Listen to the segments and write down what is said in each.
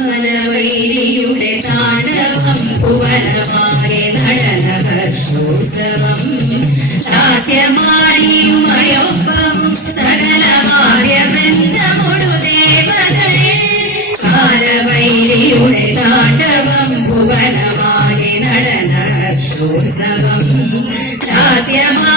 ആനവൈരിയുടെ താണ്ഡവം കുവലമായ നടനഹർഷോത്സവം ദാസ്യമാണിയുമയൊപ്പവും സകലമായ വൃന്ദമൊടു ദേവതേ ആനവൈരിയുടെ താണ്ഡവം കുവലമായ നടനഹർഷോത്സവം ദാസ്യമാ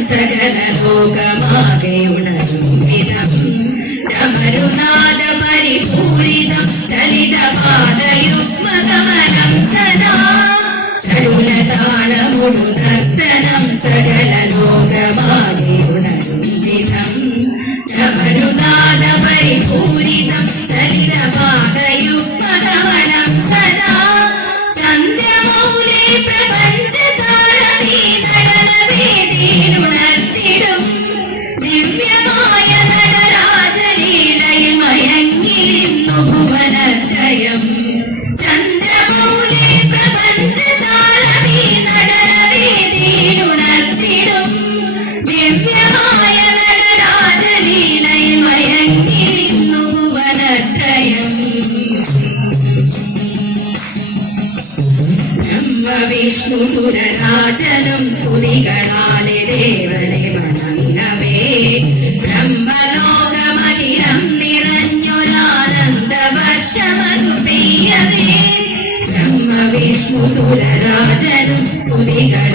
യോഗമാണിരുണരുതിരം ഭരുദാനപരിപൂരിതം ചരിതമാണ് വിഷ്ണു സുരരാജനും സ്തുതികളാലെ ദേവനെ വണങ്ങവേ ബ്രഹ്മലോകമകിലം നിറഞ്ഞൊരാനന്ദ വർഷമനു പെയ്യവേ ബ്രഹ്മ വിഷ്ണു സുരരാജനും സ്തുതികൾ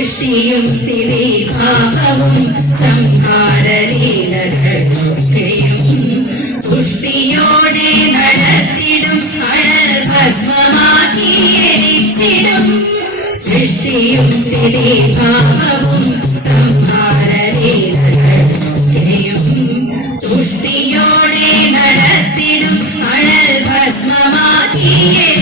സൃഷ്ടിയും സ്ഥിതി ഭാവവും സംഹാരലീലകളൊക്കെയും പുഷ്ടിയോടെ നടത്തിടും അഴൽ ഭസ്മമാക്കി സൃഷ്ടിയും സ്ഥിതി ഭാവവും സംഹാരലീലകളൊക്കെയും പുഷ്ടിയോടെ നടത്തിടും അഴൽ ഭസ്മമാക്കി